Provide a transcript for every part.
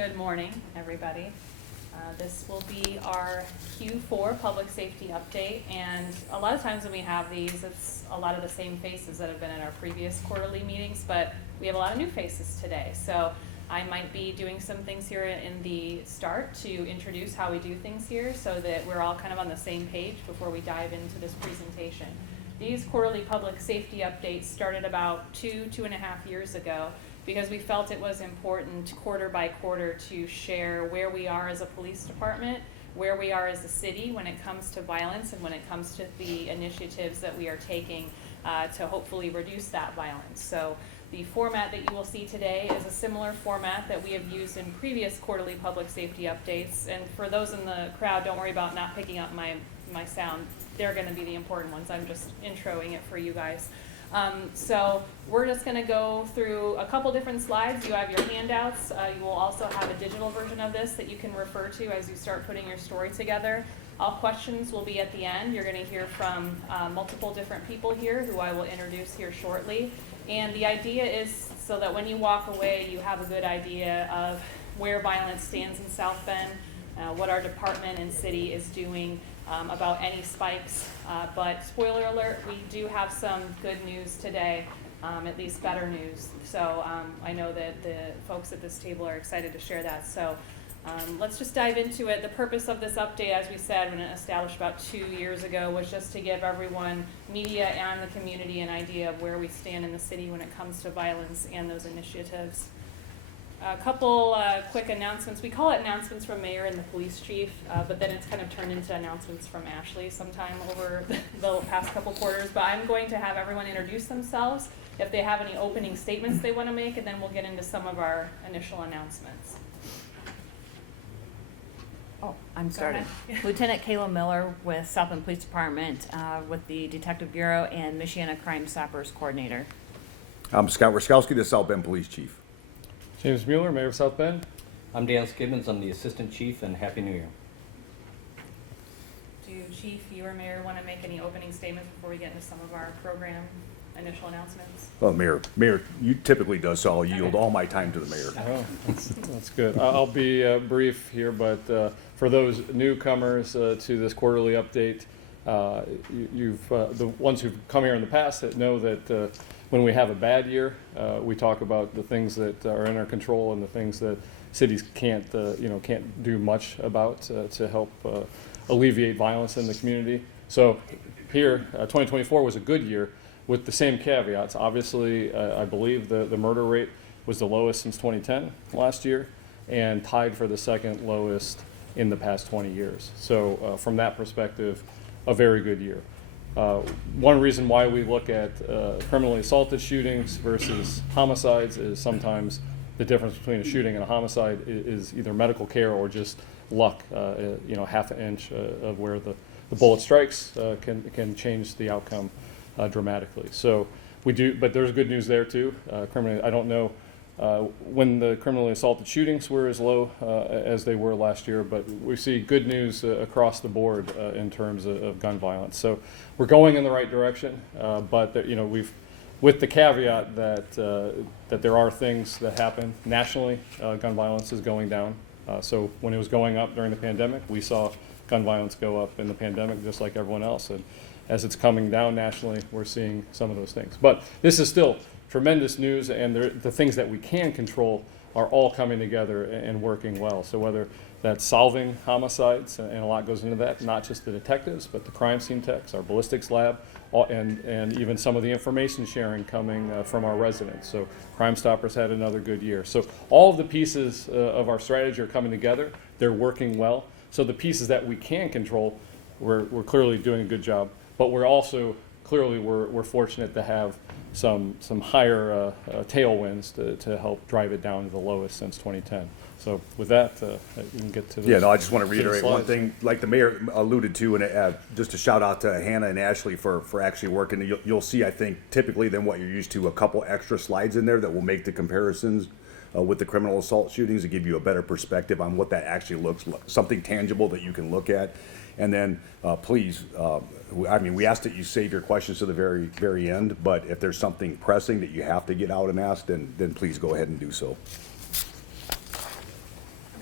Good morning, everybody. This will be our Q4 public safety update, and a lot of times when we have these, it's a lot of the same faces that have been in our previous quarterly meetings, but we have a lot of new faces today. So I might be doing some things here in the start to introduce how we do things here so that we're all kind of on the same page before we dive into this presentation. These quarterly public safety updates started about 2.5 years ago, because we felt it was important quarter by quarter to share where we are as a police department, where we are as a city when it comes to violence and when it comes to the initiatives that we are taking to hopefully reduce that violence. So the format that you will see today is a similar format that we have used in previous quarterly public safety updates. And for those in the crowd, don't worry about not picking up my sound. They're going to be the important ones. I'm just introing it for you guys. So we're just going to go through a couple different slides. You have your handouts. You will also have a digital version of this that you can refer to as you start putting your story together. All questions will be at the end. You're going to hear from multiple different people here who I will introduce here shortly. And the idea is so that when you walk away, you have a good idea of where violence stands in South Bend, what our department and city is doing about any spikes, but spoiler alert, we do have some good news today, at least better news. So I know that the folks at this table are excited to share that. So let's just dive into it. The purpose of this update, as we said, when it established about 2 years ago, was just to give everyone, media and the community, an idea of where we stand in the city when it comes to violence and those initiatives. A couple quick announcements. We call it announcements from Mayor and the police chief, but then it's kind of turned into announcements from Ashley sometime over the past couple quarters. But I'm going to have everyone introduce themselves if they have any opening statements they want to make, and then we'll get into some of our initial announcements. Oh, I'm starting. Lieutenant Kayla Miller with South Bend Police Department with the Detective Bureau and Michiana Crime Stoppers Coordinator. I'm Scott Ruszkowski, the South Bend Police Chief. James Mueller, Mayor of South Bend. I'm Dan Skibins. I'm the Assistant Chief, and Happy New Year. Do Chief, you or Mayor want to make any opening statements before we get into some of our program initial announcements? Well, Mayor, you typically does, so I'll yield all my time to the Mayor. Oh, that's good. I'll be brief here, but for those newcomers to this quarterly update, the ones who've come here in the past that know that when we have a bad year, we talk about the things that are in our control and the things that cities can't do much about to help alleviate violence in the community. So here, 2024 was a good year with the same caveats. Obviously, I believe the murder rate was the lowest since 2010 last year and tied for the second lowest in the past 20 years. So from that perspective, a very good year. One reason why we look at criminally assaulted shootings versus homicides is sometimes the difference between a shooting and a homicide is either medical care or just luck. Half an inch of where the bullet strikes can change the outcome dramatically. So we do, but there's good news there too. I don't know when the criminally assaulted shootings were as low as they were last year, but we see good news across the board in terms of gun violence. So we're going in the right direction, but with the caveat that there are things that happen nationally. Gun violence is going down. So when it was going up during the pandemic, we saw gun violence go up in the pandemic just like everyone else. And as it's coming down nationally, we're seeing some of those things. But this is still tremendous news, and the things that we can control are all coming together and working well. So whether that's solving homicides, and a lot goes into that, not just the detectives, but the crime scene techs, our ballistics lab, and even some of the information sharing coming from our residents. So Crime Stoppers had another good year. So all of the pieces of our strategy are coming together. They're working well. So the pieces that we can control, we're clearly doing a good job. But we're also we're fortunate to have some higher tailwinds to help drive it down to the lowest since 2010. So with that, you can get to the I just want to reiterate one thing, like the Mayor alluded to, and just a shout out to Hannah and Ashley for actually working. You'll see, I think, typically than what you're used to, a couple extra slides in there that will make the comparisons with the criminal assault shootings to give you a better perspective on what that actually looks like, something tangible that you can look at. And then please, we ask that you save your questions to the very, very end, but if there's something pressing that you have to get out and ask, then please go ahead and do so.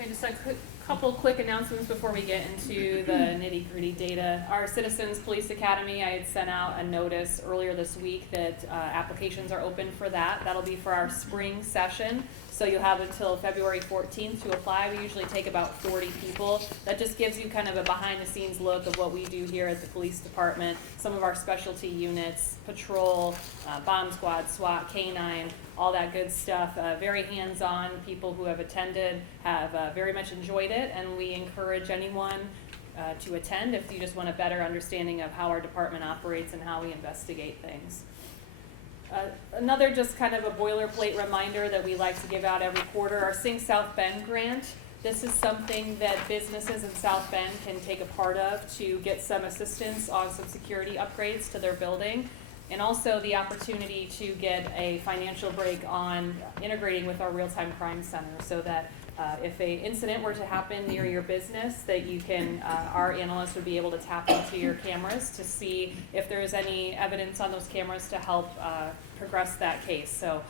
just a couple quick announcements before we get into the nitty-gritty data. Our Citizens Police Academy, I had sent out a notice earlier this week that applications are open for that. That'll be for our spring session. So you'll have until February 14th to apply. We usually take about 40 people. That just gives you kind of a behind-the-scenes look of what we do here at the police department. Some of our specialty units, patrol, bomb squad, SWAT, K-9, all that good stuff. Very hands-on. People who have attended have very much enjoyed it, and we encourage anyone to attend if you just want a better understanding of how our department operates and how we investigate things. Another just kind of a boilerplate reminder that we like to give out every quarter, our Sing South Bend grant. This is something that businesses in South Bend can take a part of to get some assistance on some security upgrades to their building, and also the opportunity to get a financial break on integrating with our real-time crime center, so that if an incident were to happen near your business, that you can, our analysts would be able to tap into your cameras to see if there is any evidence on those cameras to help progress that case. So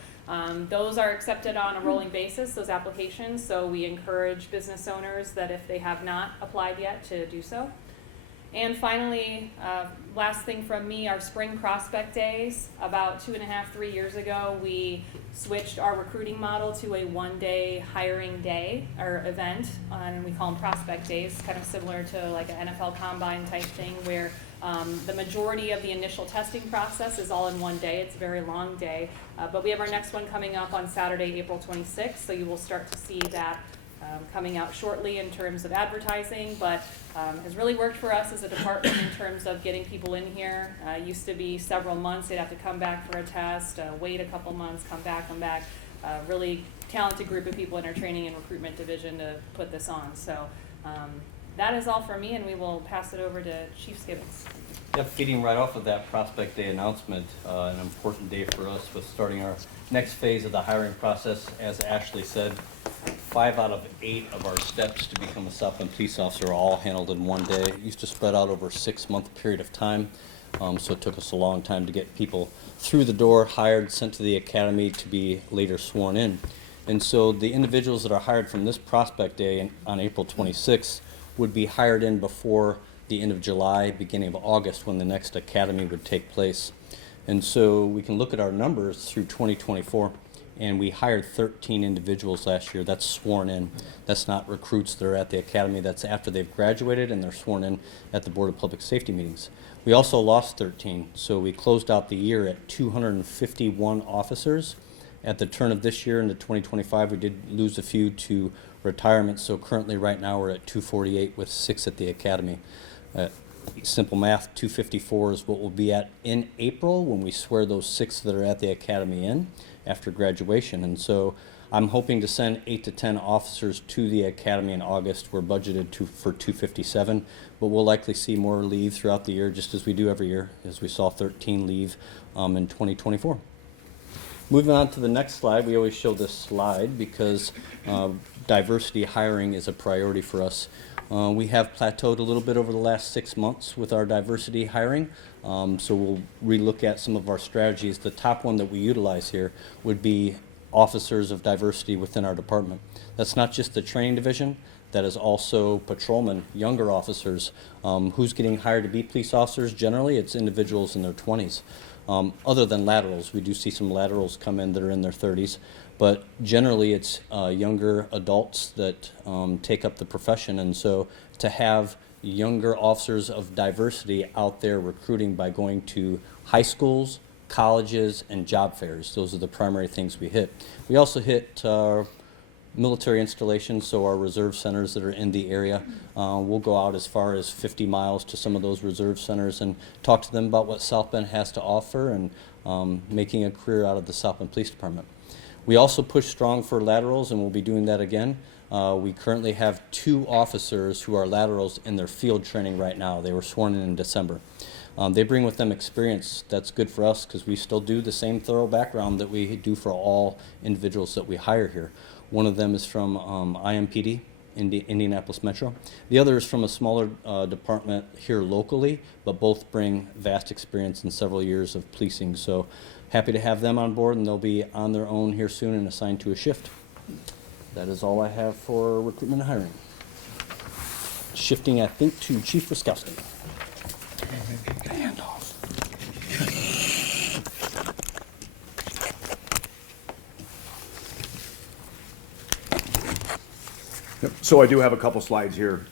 those are accepted on a rolling basis, those applications, so we encourage business owners that if they have not applied yet to do so. And finally, last thing from me, our spring prospect days. About 2.5, 3 years ago, we switched our recruiting model to a one-day hiring day or event, and we call them prospect days, kind of similar to like an NFL combine type thing, where the majority of the initial testing process is all in one day. It's a very long day, but we have our next one coming up on Saturday, April 26th, so you will start to see that coming out shortly in terms of advertising, but has really worked for us as a department in terms of getting people in here. Used to be several months, they'd have to come back for a test, wait a couple months, come back. Really talented group of people in our training and recruitment division to put this on. So that is all for me, and we will pass it over to Chief Skibins. Yep, feeding right off of that Prospect Day announcement, an important day for us with starting our next phase of the hiring process. As Ashley said, 5 out of 8 of our steps to become a South Bend police officer are all handled in one day. It used to spread out over a 6-month period of time, so it took us a long time to get people through the door, hired, sent to the academy to be later sworn in. And so the individuals that are hired from this Prospect Day on April 26th would be hired in before the end of July, beginning of August, when the next academy would take place. And so we can look at our numbers through 2024, and we hired 13 individuals last year. That's sworn in. That's not recruits that are at the academy. That's after they've graduated and they're sworn in at the Board of Public Safety meetings. We also lost 13, so we closed out the year at 251 officers. At the turn of this year into 2025, we did lose a few to retirement, so currently right now we're at 248 with 6 at the academy. Simple math, 254 is what we'll be at in April when we swear those 6 that are at the academy in after graduation. And so I'm hoping to send 8 to 10 officers to the academy in August. We're budgeted for 257, but we'll likely see more leave throughout the year, just as we do every year, as we saw 13 leave in 2024. Moving on to the next slide, we always show this slide because diversity hiring is a priority for us. We have plateaued a little bit over the last 6 months with our diversity hiring, so we'll relook at some of our strategies. The top one that we utilize here would be officers of diversity within our department. That's not just the training division, that is also patrolmen, younger officers. Who's getting hired to be police officers? Generally, it's individuals in their 20s. Other than laterals, we do see some laterals come in that are in their 30s, but generally it's younger adults that take up the profession. And so to have younger officers of diversity out there recruiting by going to high schools, colleges, and job fairs, those are the primary things we hit. We also hit military installations, so our reserve centers that are in the area. We'll go out as far as 50 miles to some of those reserve centers and talk to them about what South Bend has to offer and making a career out of the South Bend Police Department. We also push strong for laterals, and we'll be doing that again. We currently have 2 officers who are laterals in their field training right now. They were sworn in December. They bring with them experience that's good for us because we still do the same thorough background that we do for all individuals that we hire here. One of them is from IMPD, Indianapolis Metro. The other is from a smaller department here locally, but both bring vast experience in several years of policing. So happy to have them on board, and they'll be on their own here soon and assigned to a shift. That is all I have for recruitment and hiring. Shifting, I think, to Chief Ruszkowski. Handoff. Yep. So I do have a couple slides here.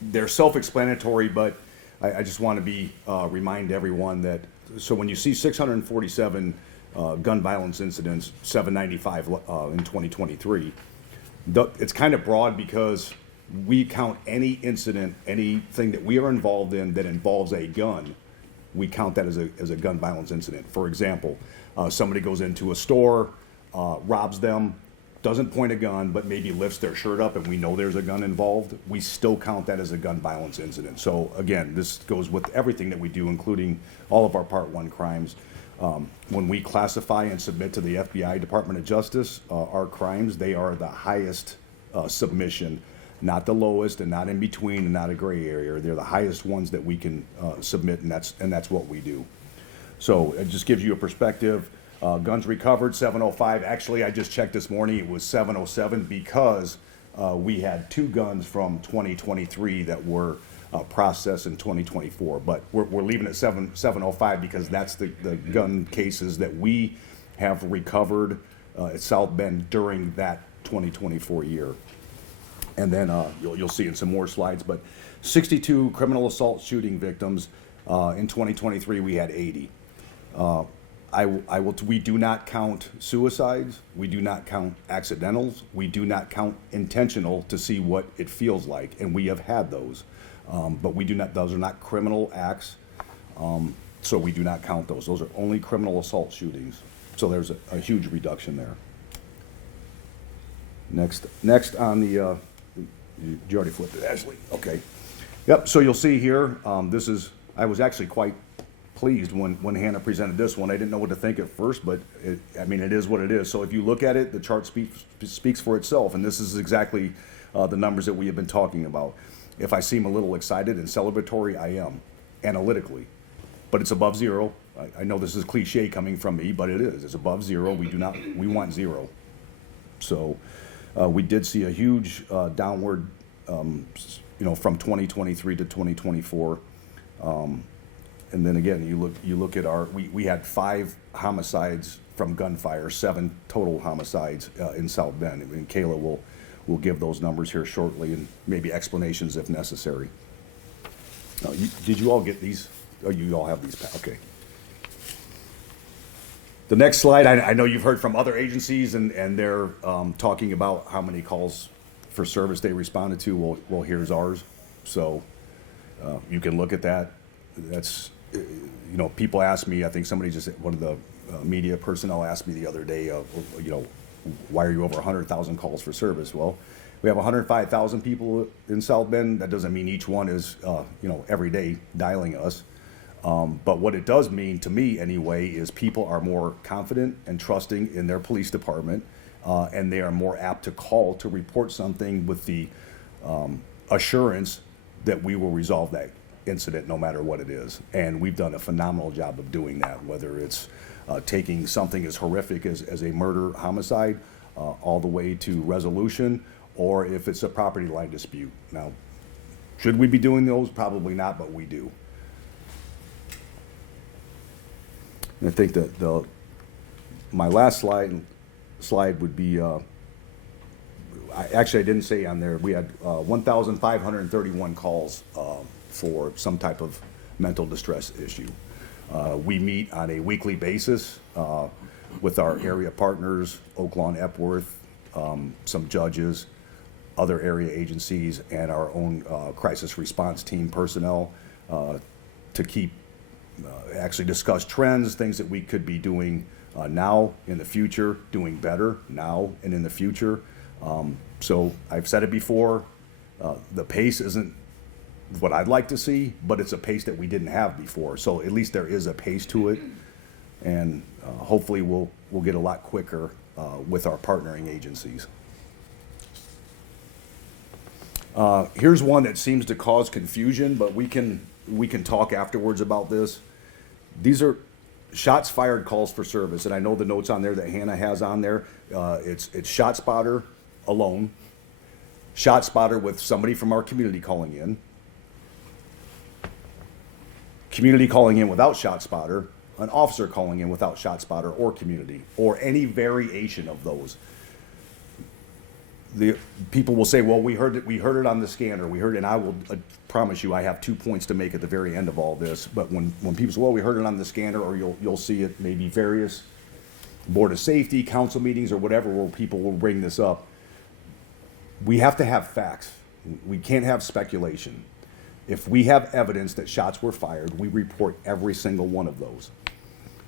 They're self-explanatory, but I just want to remind everyone that, so when you see 647 gun violence incidents, 795 in 2023, it's kind of broad because we count any incident, anything that we are involved in that involves a gun, we count that as a gun violence incident. For example, somebody goes into a store, robs them, doesn't point a gun, but maybe lifts their shirt up and we know there's a gun involved, we still count that as a gun violence incident. So again, this goes with everything that we do, including all of our Part 1 crimes. When we classify and submit to the FBI Department of Justice, our crimes, they are the highest submission, not the lowest and not in between and not a gray area. They're the highest ones that we can submit, and that's what we do. So it just gives you a perspective. Guns recovered, 705. Actually, I just checked this morning, it was 707 because we had 2 guns from 2023 that were processed in 2024. But we're leaving it 705 because that's the gun cases that we have recovered at South Bend during that 2024 year. And then you'll see in some more slides, but 62 criminal assault shooting victims. In 2023, we had 80. We do not count suicides. We do not count accidentals. We do not count intentional to see what it feels like, and we have had those. But we do not, those are not criminal acts, so we do not count those. Those are only criminal assault shootings. So there's a huge reduction there. Next on the, you already flipped it, Ashley. Okay. Yep, so you'll see here, I was actually quite pleased when Hannah presented this one. I didn't know what to think at first, but it is what it is. So if you look at it, the chart speaks for itself, and this is exactly the numbers that we have been talking about. If I seem a little excited and celebratory, I am, analytically, but it's above zero. I know this is cliche coming from me, but it is. It's above zero. We want zero. So we did see a huge downward, from 2023 to 2024. And then again, you look at we had 5 homicides from gunfire, 7 total homicides in South Bend. And Kayla will give those numbers here shortly and maybe explanations if necessary. Did you all get these? Oh, you all have these. Okay. The next slide, I know you've heard from other agencies and they're talking about how many calls for service they responded to. Well, here's ours. So you can look at that. That's, people ask me, I think one of the media personnel asked me the other day, why are you over 100,000 calls for service? Well, we have 105,000 people in South Bend. That doesn't mean each one is, every day dialing us. But what it does mean to me anyway is people are more confident and trusting in their police department, and they are more apt to call to report something with the assurance that we will resolve that incident no matter what it is. And we've done a phenomenal job of doing that, whether it's taking something as horrific as a murder homicide all the way to resolution, or if it's a property line dispute. Now, should we be doing those? Probably not, but we do. And I think that my last slide would be, I didn't say on there, we had 1,531 calls for some type of mental distress issue. We meet on a weekly basis with our area partners, Oak Lawn, Epworth, some judges, other area agencies, and our own crisis response team personnel to keep actually discuss trends, things that we could be doing now, in the future, doing better now and in the future. So I've said it before, the pace isn't what I'd like to see, but it's a pace that we didn't have before. So at least there is a pace to it, and hopefully we'll get a lot quicker with our partnering agencies. Here's one that seems to cause confusion, but we can talk afterwards about this. These are shots fired calls for service, and I know the notes on there that Hannah has on there. It's ShotSpotter, alone, shot spotter with somebody from our community calling in, community calling in without shot spotter, an officer calling in without shot spotter or community, or any variation of those. The people will say, well, we heard it on the scanner, and I will promise you I have 2 points to make at the very end of all this. But when people say, well, we heard it on the scanner, or you'll see it maybe various Board of Safety, council meetings, or whatever, where people will bring this up. We have to have facts. We can't have speculation. If we have evidence that shots were fired, we report every single one of those.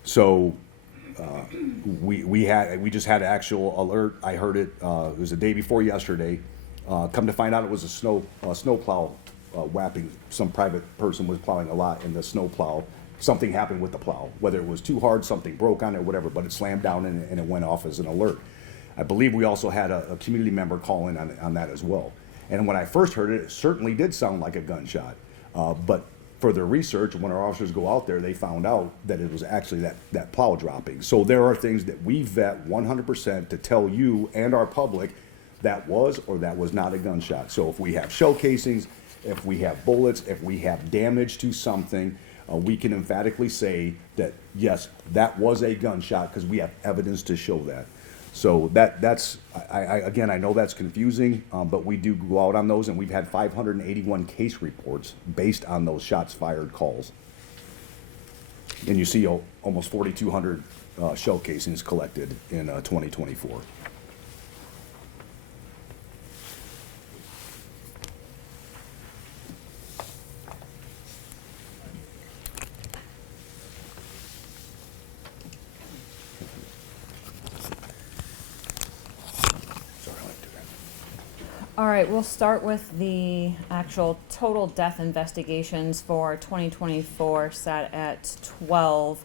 So we just had an actual alert. I heard it. It was the day before yesterday. Come to find out, it was a snow plow whapping. Some private person was plowing a lot in the snow plow. Something happened with the plow, whether it was too hard, something broke on it, whatever. But it slammed down and it went off as an alert. I believe we also had a community member call in on that as well. And when I first heard it, it certainly did sound like a gunshot. But further research, when our officers go out there, they found out that it was actually that plow dropping. So there are things that we vet 100% to tell you and our public that was or that was not a gunshot. So if we have shell casings, if we have bullets, if we have damage to something, we can emphatically say that, yes, that was a gunshot because we have evidence to show that. So that's again, I know that's confusing, but we do go out on those, and we've had 581 case reports based on those shots fired calls. And you see almost 4,200 shell casings collected in 2024. All right, we'll start with the actual total death investigations for 2024 set at 12,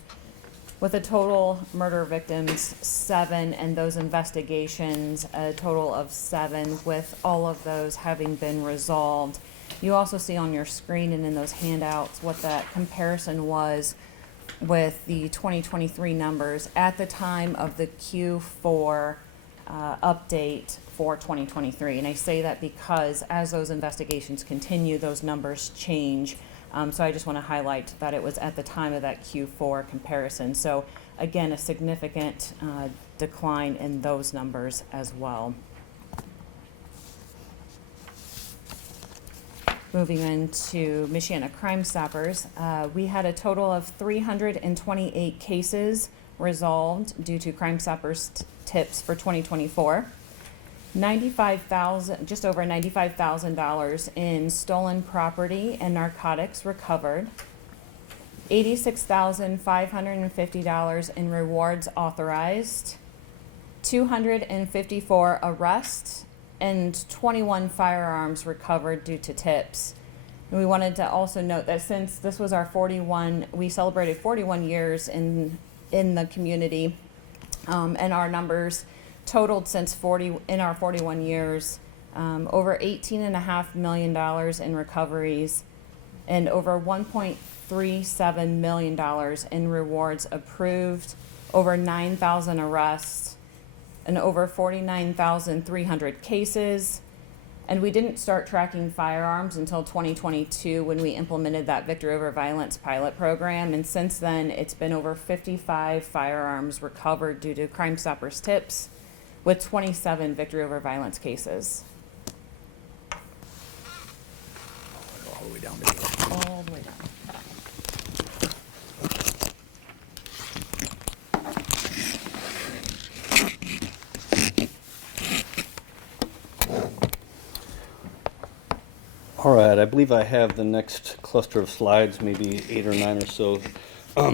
with a total murder victims 7, and those investigations a total of 7, with all of those having been resolved. You also see on your screen and in those handouts what that comparison was with the 2023 numbers at the time of the Q4 update for 2023. And I say that because as those investigations continue, those numbers change. So I just want to highlight that it was at the time of that Q4 comparison. So again, a significant decline in those numbers as well. Moving into Michiana Crime Stoppers, we had a total of 328 cases resolved due to Crime Stoppers tips for 2024. Just over $95,000 in stolen property and narcotics recovered. $86,550 in rewards authorized. 254 arrests and 21 firearms recovered due to tips. And we wanted to also note that since this was our we celebrated 41 years in the community, and our numbers totaled since in our 41 years, over $18.5 million in recoveries and over $1.37 million in rewards approved, over 9,000 arrests, and over 49,300 cases. And we didn't start tracking firearms until 2022 when we implemented that Victory Over Violence pilot program. And since then, it's been over 55 firearms recovered due to Crime Stoppers tips, with 27 Victory Over Violence cases. All the way down to All the way down. All right, I believe I have the next cluster of slides, maybe 8 or 9 or so.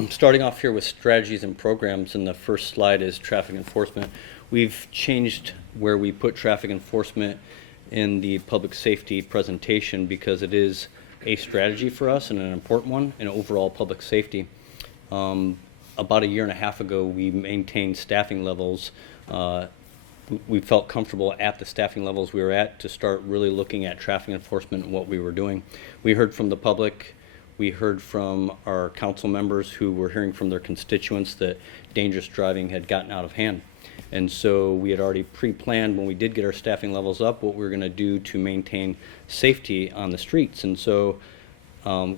Starting off here with strategies and programs, and the first slide is traffic enforcement. We've changed where we put traffic enforcement in the public safety presentation because it is a strategy for us and an important one in overall public safety. About a year and a half ago, we maintained staffing levels. We felt comfortable at the staffing levels we were at to start really looking at traffic enforcement and what we were doing. We heard from the public. We heard from our council members who were hearing from their constituents that dangerous driving had gotten out of hand. And so we had already pre-planned when we did get our staffing levels up what we were going to do to maintain safety on the streets. And so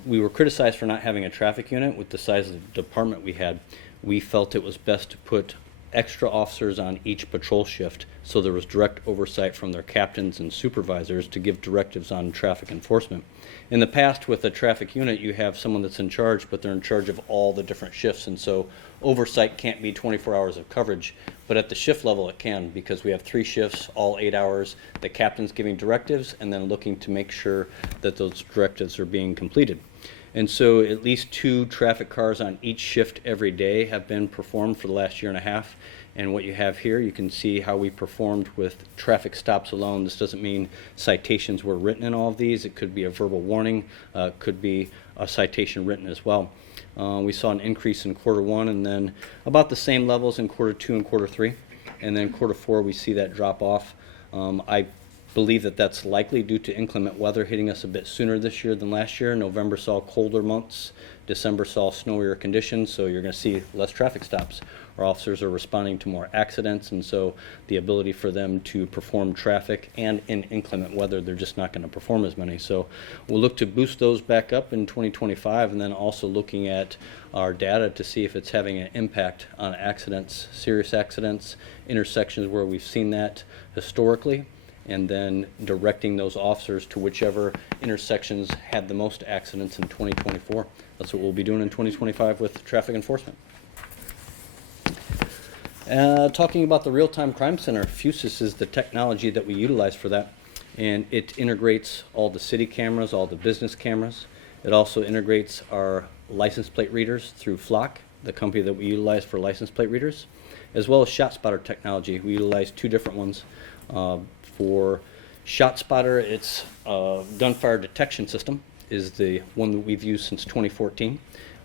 we were criticized for not having a traffic unit with the size of the department we had. We felt it was best to put extra officers on each patrol shift so there was direct oversight from their captains and supervisors to give directives on traffic enforcement. In the past, with a traffic unit, you have someone that's in charge, but they're in charge of all the different shifts, and so oversight can't be 24 hours of coverage, but at the shift level it can, because we have 3 shifts, all 8 hours, the captain's giving directives and then looking to make sure that those directives are being completed. And so at least 2 traffic cars on each shift every day have been performed for the last year and a half. And what you have here, you can see how we performed with traffic stops alone. This doesn't mean citations were written in all of these. It could be a verbal warning, could be a citation written as well. We saw an increase in Q1 and then about the same levels in Q2 and Q3. And then Q4 we see that drop off. I believe that that's likely due to inclement weather hitting us a bit sooner this year than last year. November saw colder months. December saw snowier conditions, so you're going to see less traffic stops. Our officers are responding to more accidents, and so the ability for them to perform traffic and in inclement weather, they're just not going to perform as many. So we'll look to boost those back up in 2025, and then also looking at our data to see if it's having an impact on accidents, serious accidents, intersections where we've seen that historically, and then directing those officers to whichever intersections had the most accidents in 2024. That's what we'll be doing in 2025 with traffic enforcement. Talking about the Real-Time Crime Center, Fusus is the technology that we utilize for that, and it integrates all the city cameras, all the business cameras. It also integrates our license plate readers through Flock, the company that we utilize for license plate readers, as well as ShotSpotter technology. We utilize 2 different ones. For ShotSpotter, it's gunfire detection system is the one that we've used since 2014.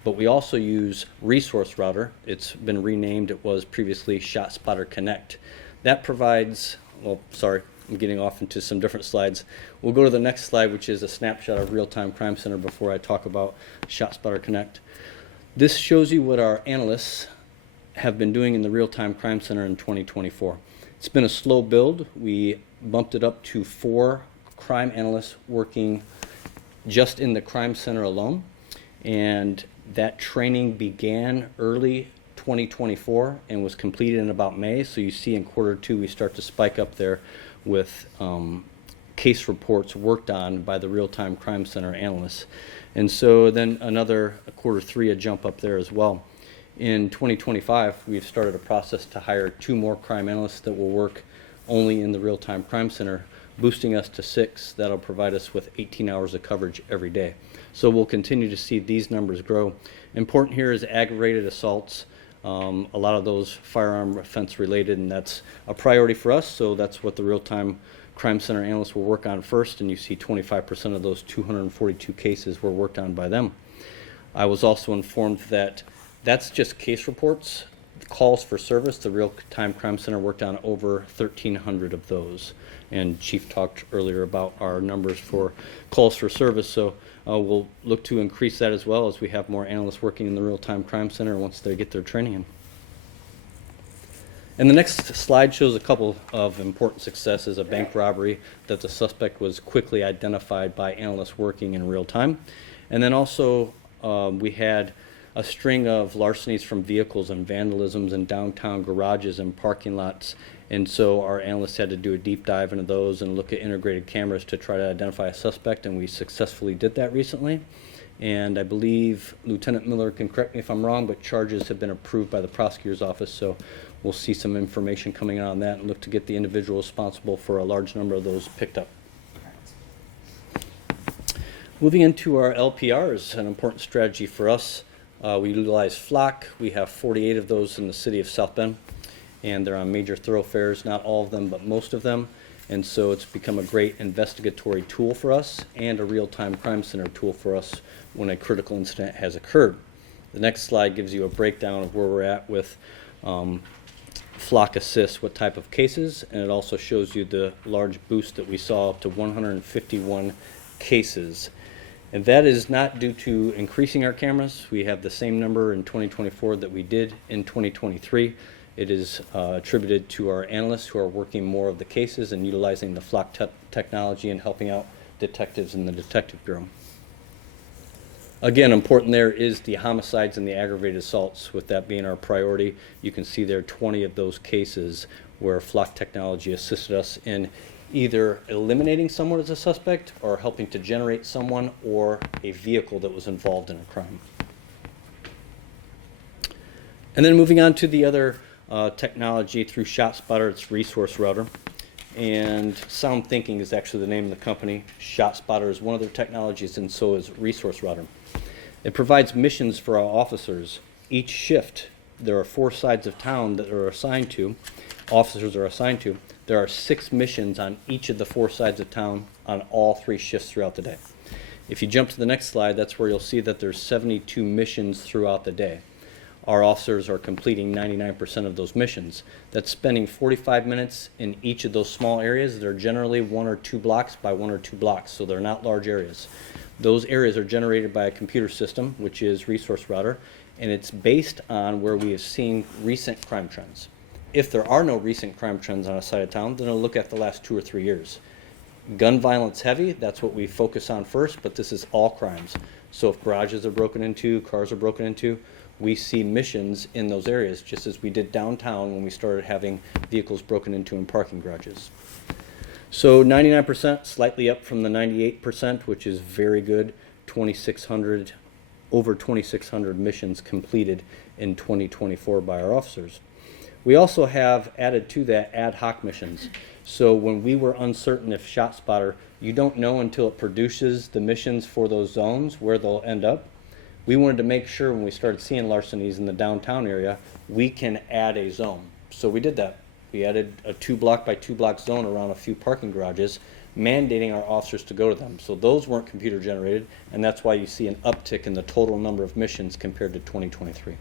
But we also use Resource Router. It's been renamed. It was previously ShotSpotter Connect. That provides, well, sorry, I'm getting off into some different slides. We'll go to the next slide, which is a snapshot of Real-Time Crime Center before I talk about ShotSpotter Connect. This shows you what our analysts have been doing in the Real-Time Crime Center in 2024. It's been a slow build. We bumped it up to 4 crime analysts working just in the crime center alone, and that training began early 2024 and was completed in about May. So you see in Q2 we start to spike up there with case reports worked on by the Real-Time Crime Center analysts. And so then another Q3 a jump up there as well. In 2025 we've started a process to hire 2 more crime analysts that will work only in the Real-Time Crime Center, boosting us to 6. That'll provide us with 18 hours of coverage every day. So we'll continue to see these numbers grow. Important here is aggravated assaults. A lot of those firearm offense related, and that's a priority for us. So that's what the Real-Time Crime Center analysts will work on first, and you see 25% of those 242 cases were worked on by them. I was also informed that that's just case reports. Calls for service, the Real-Time Crime Center worked on over 1,300 of those. And Chief talked earlier about our numbers for calls for service, so we'll look to increase that as well as we have more analysts working in the Real-Time Crime Center once they get their training in. And the next slide shows a couple of important successes, a bank robbery that the suspect was quickly identified by analysts working in real time. And then also we had a string of larcenies from vehicles and vandalisms in downtown garages and parking lots. And so our analysts had to do a deep dive into those and look at integrated cameras to try to identify a suspect, and we successfully did that recently. And I believe Lieutenant Miller can correct me if I'm wrong, but charges have been approved by the prosecutor's office, so we'll see some information coming out on that and look to get the individual responsible for a large number of those picked up. Moving into our LPRs, an important strategy for us. We utilize Flock. We have 48 of those in the city of South Bend, and they're on major thoroughfares, not all of them, but most of them. And so it's become a great investigatory tool for us and a real-time crime center tool for us when a critical incident has occurred. The next slide gives you a breakdown of where we're at with Flock Assist, what type of cases, and it also shows you the large boost that we saw up to 151 cases. And that is not due to increasing our cameras. We have the same number in 2024 that we did in 2023. It is attributed to our analysts who are working more of the cases and utilizing the flock technology and helping out detectives in the Detective Bureau. Again, important there is the homicides and the aggravated assaults, with that being our priority. You can see there are 20 of those cases where flock technology assisted us in either eliminating someone as a suspect or helping to generate someone or a vehicle that was involved in a crime. And then moving on to the other technology through ShotSpotter, it's Resource Router. And Sound Thinking is actually the name of the company. ShotSpotter is one of their technologies, and so is Resource Router. It provides missions for our officers. Each shift, there are 4 sides of town that are assigned to, officers are assigned to. There are 6 missions on each of the 4 sides of town on all 3 shifts throughout the day. If you jump to the next slide, that's where you'll see that there's 72 missions throughout the day. Our officers are completing 99% of those missions. That's spending 45 minutes in each of those small areas. They're generally 1 or 2 blocks by 1 or 2 blocks, so they're not large areas. Those areas are generated by a computer system, which is Resource Router, and it's based on where we have seen recent crime trends. If there are no recent crime trends on a side of town, then it'll look at the last 2 or 3 years. Gun violence heavy, that's what we focus on first, but this is all crimes. So if garages are broken into, cars are broken into, we see missions in those areas, just as we did downtown when we started having vehicles broken into in parking garages. So 99%, slightly up from the 98%, which is very good. 2,600, over 2,600 missions completed in 2024 by our officers. We also have added to that ad hoc missions. So when we were uncertain if ShotSpotter, you don't know until it produces the missions for those zones where they'll end up. We wanted to make sure when we started seeing larcenies in the downtown area, we can add a zone. So we did that. We added a 2 block by 2 block zone around a few parking garages, mandating our officers to go to them. So those weren't computer generated, and that's why you see an uptick in the total number of missions compared to 2023.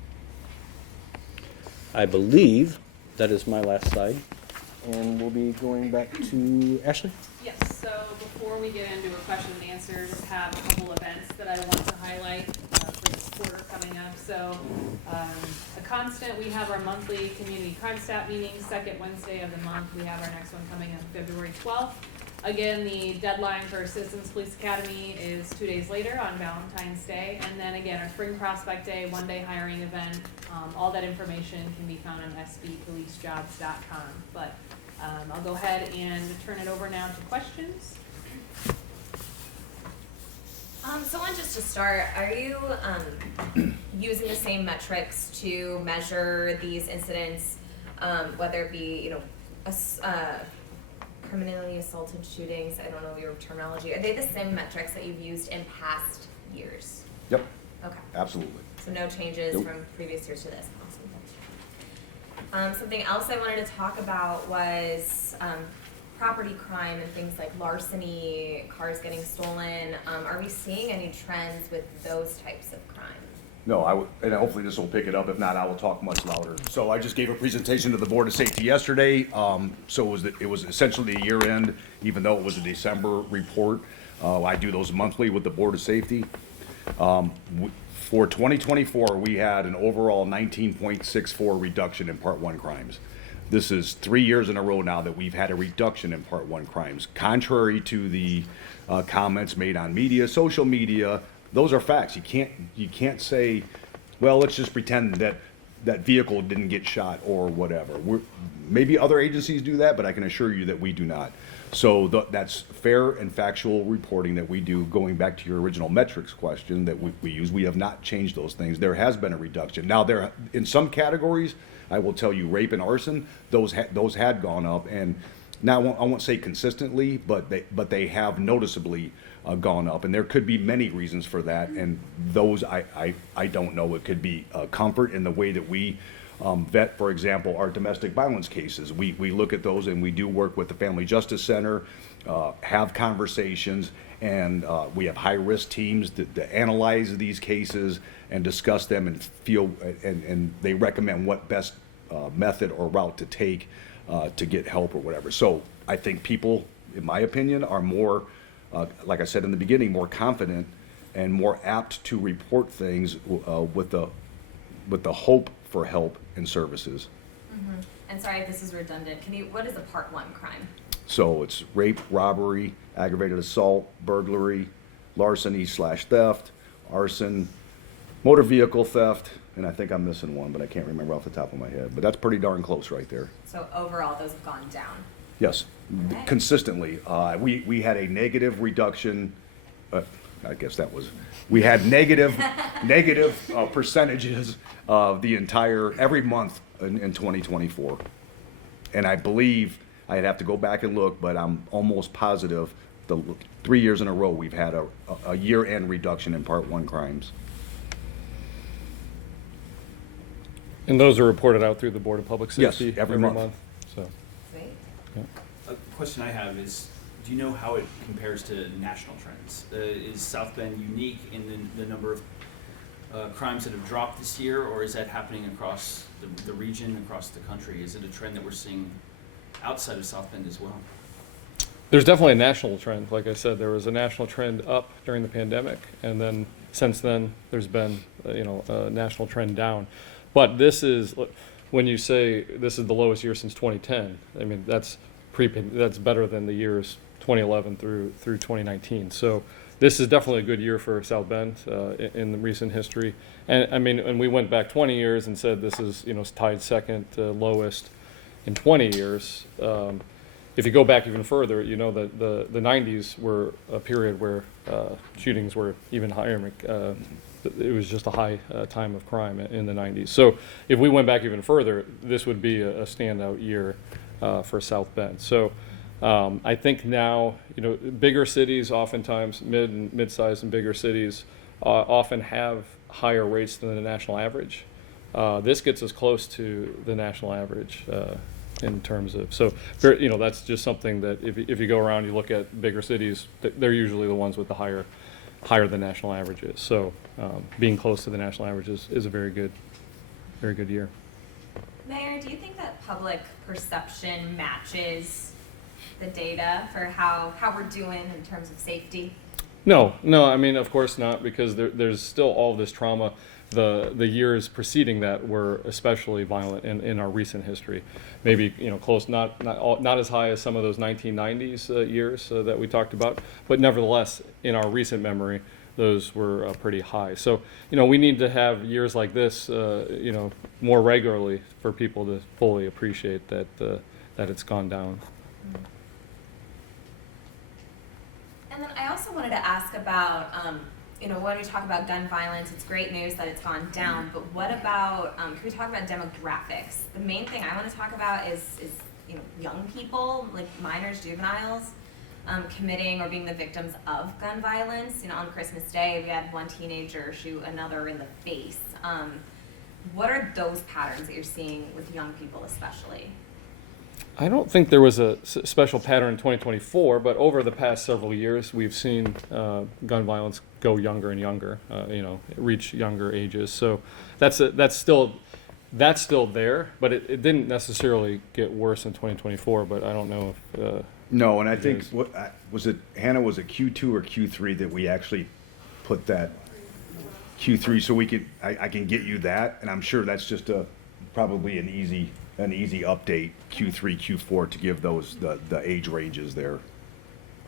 I believe that is my last slide, and we'll be going back to Ashley. Yes, so before we get into a question and answer, just have a couple events that I want to highlight for this quarter coming up. So a constant, we have our monthly community crime stat meeting, second Wednesday of the month. We have our next one coming on February 12th. Again, the deadline for Citizens Police Academy is 2 days later on Valentine's Day. And then again, our Spring Prospect Day, 1-day hiring event. All that information can be found on sbpolicejobs.com. But I'll go ahead and turn it over now to questions. Someone just to start, are you using the same metrics to measure these incidents, whether it be, criminally assaulted shootings? I don't know your terminology. Are they the same metrics that you've used in past years? Yep, Okay. absolutely. So no changes Nope. from previous years to this. Awesome. Something else I wanted to talk about was property crime and things like larceny, cars getting stolen. Are we seeing any trends with those types of crime? No, and hopefully this will pick it up. If not, I will talk much louder. So I just gave a presentation to the Board of Safety yesterday. So it was essentially the year end, even though it was a December report. I do those monthly with the Board of Safety. For 2024, we had an overall 19.64 reduction in Part 1 crimes. This is 3 years in a row now that we've had a reduction in Part 1 crimes. Contrary to the comments made on media, social media, those are facts. You can't say, well, let's just pretend that that vehicle didn't get shot or whatever. Maybe other agencies do that, but I can assure you that we do not. So that's fair and factual reporting that we do. Going back to your original metrics question that we use, we have not changed those things. There has been a reduction. Now, in some categories, I will tell you, rape and arson, those had gone up, and now I won't say consistently, but they have noticeably gone up, and there could be many reasons for that, and those I don't know. It could be comfort in the way that we vet, for example, our domestic violence cases. We look at those, and we do work with the Family Justice Center, have conversations, and we have high-risk teams that analyze these cases and discuss them and and they recommend what best method or route to take to get help or whatever. So I think people, in my opinion, are more, like I said in the beginning, more confident and more apt to report things with the hope for help and services. And sorry if this is redundant, what is a part 1 crime? So it's rape, robbery, aggravated assault, burglary, larceny/theft, arson, motor vehicle theft, and I think I'm missing one, but I can't remember off the top of my head. But that's pretty darn close right there. So overall, those have gone down. Yes, Okay. consistently. We had a negative reduction. I guess that was, we had negative percentages of the entire, every month in 2024. And I believe, I'd have to go back and look, but I'm almost positive the 3 years in a row we've had a year-end reduction in Part 1 crimes. And those are reported out through the Board of Public Yes, Safety every month. So, Sweet. yeah. A question I have is, do you know how it compares to national trends? Is South Bend unique in the number of crimes that have dropped this year, or is that happening across the region, across the country? Is it a trend that we're seeing outside of South Bend as well? There's definitely a national trend. Like I said, there was a national trend up during the pandemic, and then since then there's been a national trend down. But this is, when you say this is the lowest year since 2010, I mean that's better than the years 2011 through 2019. So this is definitely a good year for South Bend in the recent history. And I mean, and we went back 20 years and said this is tied second lowest in 20 years. If you go back even further, you know that the 90s were a period where shootings were even higher. It was just a high time of crime in the 90s. So if we went back even further, this would be a standout year for South Bend. So I think now, bigger cities oftentimes, mid-sized and bigger cities often have higher rates than the national average. This gets us close to the national average in terms of, so that's just something that if you go around, you look at bigger cities, they're usually the ones with the higher than national averages. So being close to the national averages is a very good year. Mayor, do you think that public perception matches the data for how we're doing in terms of safety? No, I mean, of course not, because there's still all this trauma. The years preceding that were especially violent in our recent history. Maybe close, not as high as some of those 1990s years that we talked about, but nevertheless, in our recent memory, those were pretty high. So we need to have years like this, more regularly for people to fully appreciate that it's gone down. And then I also wanted to ask about, when we talk about gun violence, it's great news that it's gone down, but what about, can we talk about demographics? The main thing I want to talk about is young people, like minors, juveniles, committing or being the victims of gun violence. On Christmas Day, we had one teenager shoot another in the face. What are those patterns that you're seeing with young people especially? I don't think there was a special pattern in 2024, but over the past several years, we've seen gun violence go younger and younger, reach younger ages. So that's still there, but it didn't necessarily get worse in 2024. But I don't know if No, and I think was it Hannah? Was it Q2 or Q3 that we actually put that Q3 so we could I can get you that, and I'm sure that's just probably an easy update, Q3, Q4, to give those the age ranges there.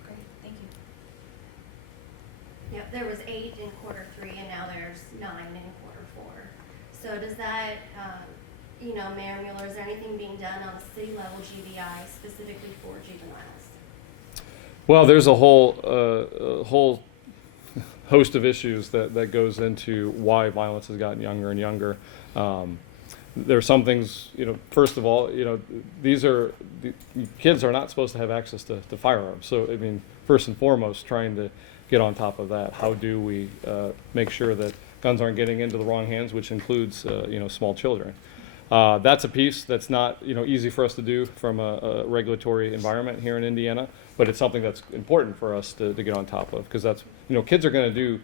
Great, thank you. Yep, there was 8 in quarter 3, and now there's 9 in quarter 4. So does that, Mayor Mueller, is there anything being done on the city level GBI specifically for juveniles? Well, there's a whole host of issues that goes into why violence has gotten younger and younger. There are some things, first of all, kids are not supposed to have access to firearms. So, I mean, first and foremost, trying to get on top of that. How do we make sure that guns aren't getting into the wrong hands, which includes, small children? That's a piece that's not, easy for us to do from a regulatory environment here in Indiana, but it's something that's important for us to get on top of, because that's, kids are going to do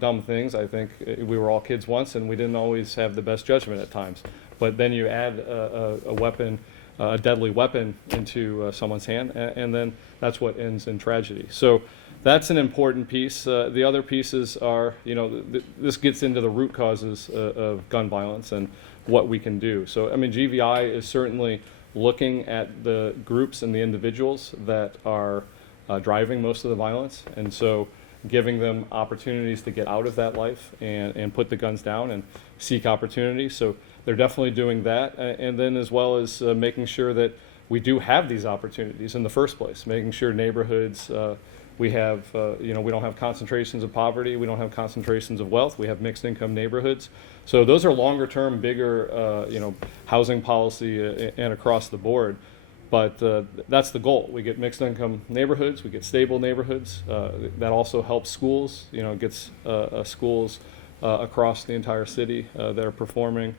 dumb things. I think we were all kids once, and we didn't always have the best judgment at times. But then you add a weapon a deadly weapon into someone's hand, and then that's what ends in tragedy. So that's an important piece. The other pieces are, this gets into the root causes of gun violence and what we can do. So, I mean, GVI is certainly looking at the groups and the individuals that are driving most of the violence, and so giving them opportunities to get out of that life and put the guns down and seek opportunities. So they're definitely doing that, and then as well as making sure that we do have these opportunities in the first place, making sure neighborhoods, we have, we don't have concentrations of poverty, we don't have concentrations of wealth, we have mixed income neighborhoods. So those are longer term, bigger, housing policy and across the board. But that's the goal. We get mixed income neighborhoods, we get stable neighborhoods. That also helps schools, gets schools across the entire city that are performing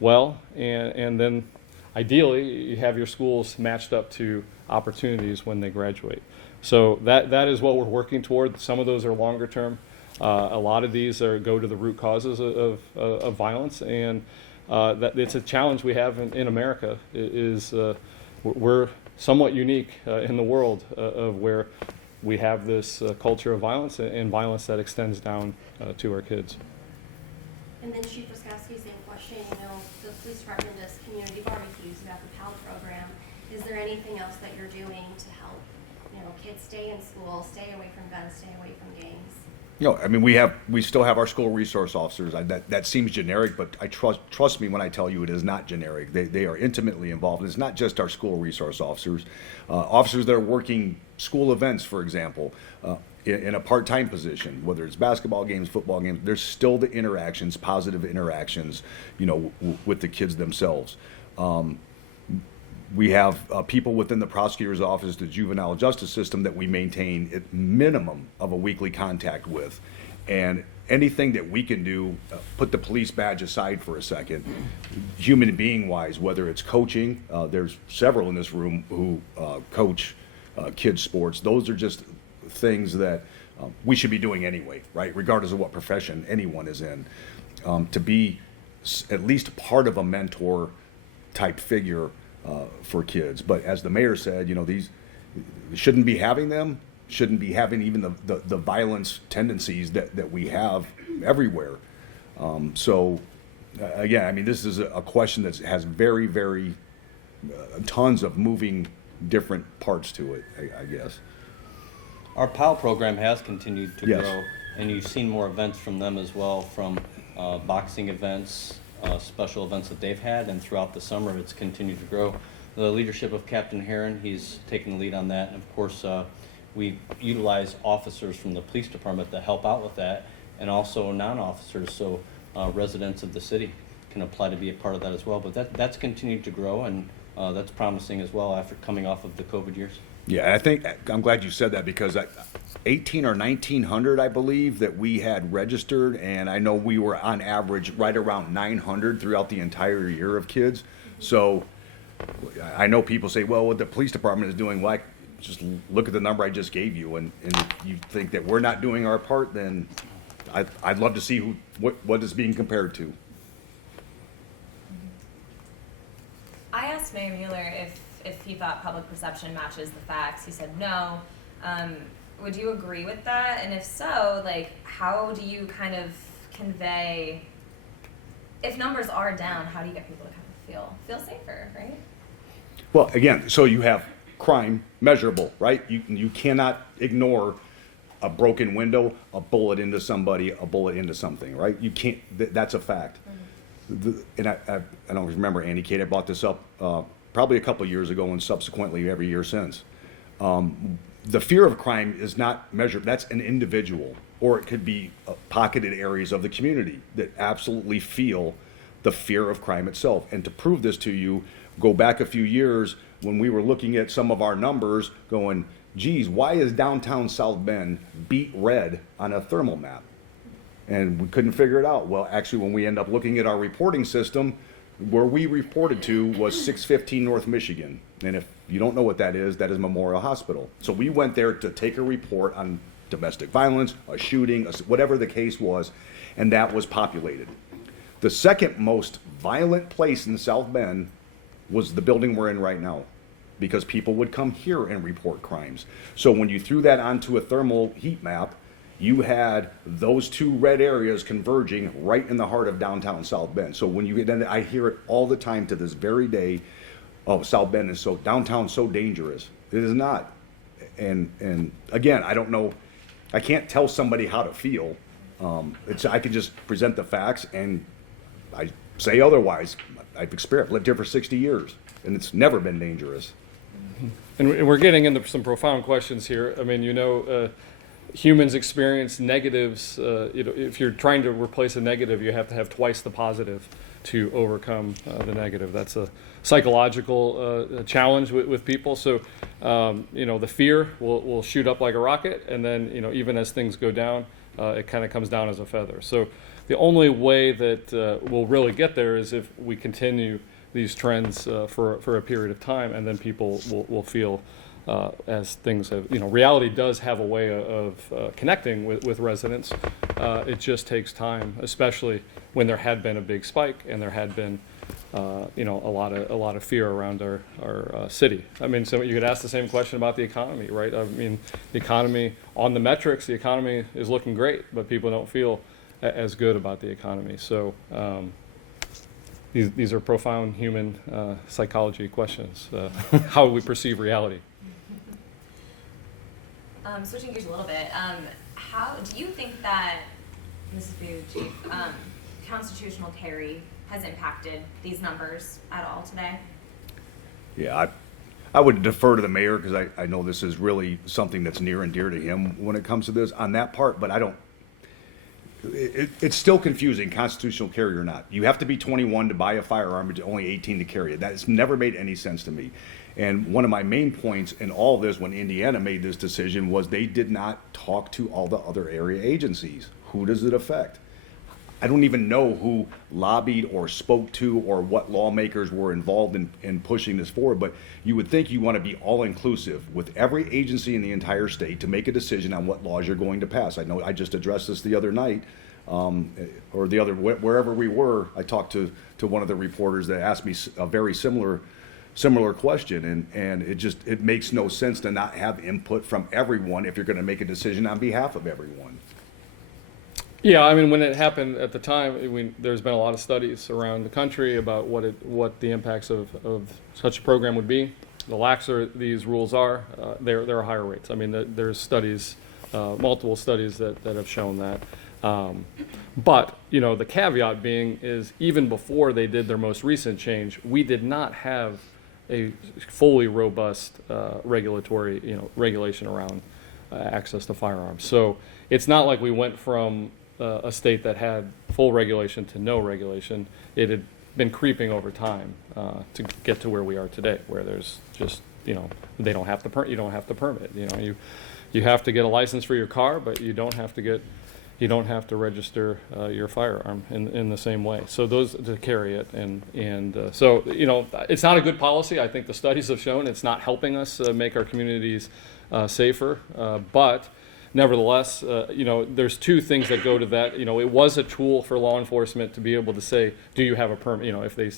well. And then ideally, you have your schools matched up to opportunities when they graduate. So that is what we're working toward. Some of those are longer term. A lot of these go to the root causes of violence. And that it's a challenge we have in America is we're somewhat unique in the world of where we have this culture of violence and violence that extends down to our kids. And then Chief Ruszkowski, same question. The police department does community barbecues. You have the PAL program. Is there anything else that you're doing to help, kids stay in school, stay away from guns, stay away from gangs? I mean, we still have our school resource officers. That seems generic, but I trust me when I tell you it is not generic. They are intimately involved. It's not just our school resource officers. Officers that are working school events, for example, in a part-time position, whether it's basketball games, football games, there's still the interactions, positive interactions, with the kids themselves. We have people within the prosecutor's office, the juvenile justice system, that we maintain at minimum of a weekly contact with. And anything that we can do, put the police badge aside for a second, human being wise, whether it's coaching, there's several in this room who coach kids sports. Those are just things that we should be doing anyway, right? Regardless of what profession anyone is in. To be at least part of a mentor type figure for kids. But as the mayor said, these shouldn't be having them, shouldn't be having even the violence tendencies that we have everywhere. So again, I mean, this is a question that has very, very tons of moving different parts to it, I guess. Our PAL program has continued to Yes. grow, and you've seen more events from them as well, from boxing events, special events that they've had, and throughout the summer it's continued to grow. The leadership of Captain Heron, he's taking the lead on that, and of course we utilize officers from the police department to help out with that, and also non-officers, so residents of the city can apply to be a part of that as well. But that's continued to grow, and that's promising as well after coming off of the COVID years. Yeah, I'm glad you said that, because 18 or 1900, I believe, that we had registered, and I know we were on average right around 900 throughout the entire year of kids. So I know people say, well, what the police department is doing, well, just look at the number I just gave you, and if you think that we're not doing our part, then I'd love to see what is being compared to. I asked Mayor Mueller if he thought public perception matches the facts. He said no. Would you agree with that? And if so, how do you kind of convey, if numbers are down, how do you get people to kind of feel safer, right? Well, again, so you have crime measurable, right? You cannot ignore a broken window, a bullet into somebody, a bullet into something, right? You can't. That's a fact. Mm-hmm. And I don't remember, Andy Kate, I brought this up probably a couple of years ago, and subsequently every year since. The fear of crime is not measured. That's an individual, or it could be pocketed areas of the community that absolutely feel the fear of crime itself. And to prove this to you, go back a few years when we were looking at some of our numbers going, geez, why is downtown South Bend beat red on a thermal map? And we couldn't figure it out. Well, actually, when we end up looking at our reporting system, where we reported to was 615 North Michigan. And if you don't know what that is Memorial Hospital. So we went there to take a report on domestic violence, a shooting, whatever the case was, and that was populated. The second most violent place in South Bend was the building we're in right now, because people would come here and report crimes. So when you threw that onto a thermal heat map, you had those two red areas converging right in the heart of downtown South Bend. So when you get in, I hear it all the time to this very day, oh, South Bend is so, downtown so dangerous. It is not. And again, I don't know, I can't tell somebody how to feel. I can just present the facts, and I say otherwise. I've lived here for 60 years, and it's never been dangerous. And we're getting into some profound questions here. I mean, humans experience negatives. If you're trying to replace a negative, you have to have twice the positive to overcome the negative. That's a psychological challenge with people. So, the fear will shoot up like a rocket, and then, even as things go down, it kind of comes down as a feather. So the only way that we'll really get there is if we continue these trends for a period of time, and then people will feel as things have, reality does have a way of connecting with residents. It just takes time, especially when there had been a big spike and there had been, a lot of fear around our city. I mean, so you could ask the same question about the economy, right? I mean, the economy, on the metrics, the economy is looking great, but people don't feel as good about the economy. So these are profound human psychology questions. How we perceive reality. Switching gears a little bit, how do you think that, this is for you, Chief, constitutional carry has impacted these numbers at all today? Yeah, I would defer to the mayor, because I know this is really something that's near and dear to him when it comes to this on that part, but it's still confusing, constitutional carry or not. You have to be 21 to buy a firearm, but only 18 to carry it. That's never made any sense to me. And one of my main points in all this, when Indiana made this decision, was they did not talk to all the other area agencies. Who does it affect? I don't even know who lobbied or spoke to, or what lawmakers were involved in pushing this forward, but you would think you want to be all-inclusive with every agency in the entire state to make a decision on what laws you're going to pass. I know I just addressed this the other night, wherever we were. I talked to one of the reporters that asked me a very similar question, and it makes no sense to not have input from everyone if you're going to make a decision on behalf of everyone. Yeah, I mean, when it happened at the time, there's been a lot of studies around the country about what the impacts of such a program would be. The laxer these rules are, there are higher rates. I mean, there's studies, multiple studies that have shown that. But, the caveat being is, even before they did their most recent change, we did not have a fully robust regulation around access to firearms. So it's not like we went from a state that had full regulation to no regulation. It had been creeping over time to get to where we are today, where there's just, they don't have to you don't have to permit. You have to get a license for your car, but you don't have to register your firearm in the same way. So those to carry it, so it's not a good policy. I think the studies have shown it's not helping us make our communities safer, but nevertheless, there's two things that go to that. It was a tool for law enforcement to be able to say, do you have a permit? If they,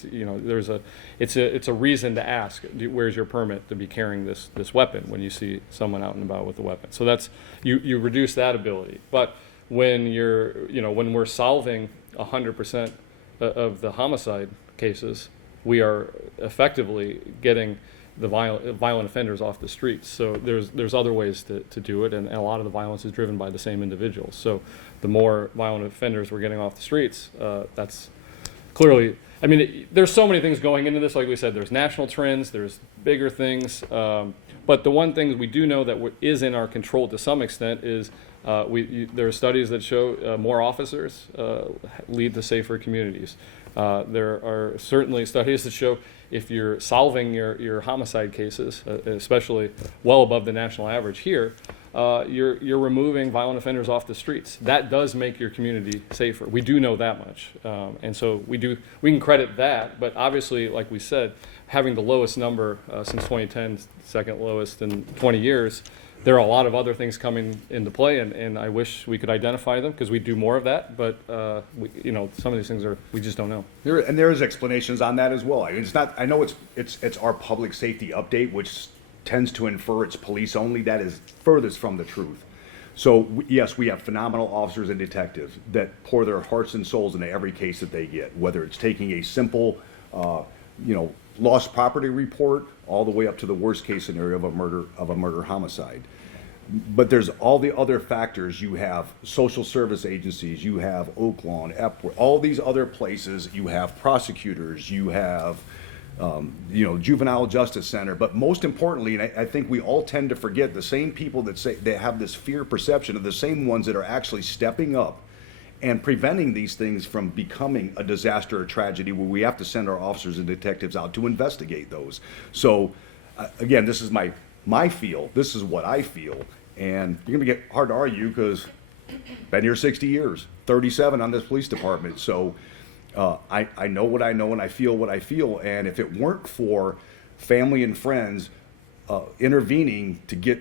it's a reason to ask, where's your permit to be carrying this weapon when you see someone out and about with a weapon. So that's, you reduce that ability. But when when we're solving 100% of the homicide cases, we are effectively getting the violent offenders off the streets. So there's other ways to do it, and a lot of the violence is driven by the same individuals. So the more violent offenders we're getting off the streets, that's clearly, there's so many things going into this. Like we said, there's national trends, there's bigger things, but the one thing we do know that is in our control to some extent is there are studies that show more officers lead to safer communities. There are certainly studies that show if you're solving your homicide cases, especially well above the national average here, you're removing violent offenders off the streets. That does make your community safer. We do know that much, and so we can credit that. But obviously, like we said, having the lowest number since 2010, second lowest in 20 years, there are a lot of other things coming into play, and I wish we could identify them because we do more of that. But some of these things we just don't know. There is explanations on that as well. I mean, it's not. I know it's our public safety update, which tends to infer it's police only. That is furthest from the truth. So yes, we have phenomenal officers and detectives that pour their hearts and souls into every case that they get, whether it's taking a simple, lost property report all the way up to the worst case scenario of a murder homicide. But there's all the other factors. You have social service agencies, you have Oak Lawn, Epworth, all these other places. You have prosecutors, you have juvenile justice center. But most importantly, and I think we all tend to forget, the same people that say they have this fear perception are the same ones that are actually stepping up and preventing these things from becoming a disaster or tragedy where we have to send our officers and detectives out to investigate those. So again, this is my feel. This is what I feel. And you're going to get hard to argue because been here 60 years, 37 on this police department. So I know what I know and I feel what I feel. And if it weren't for family and friends intervening to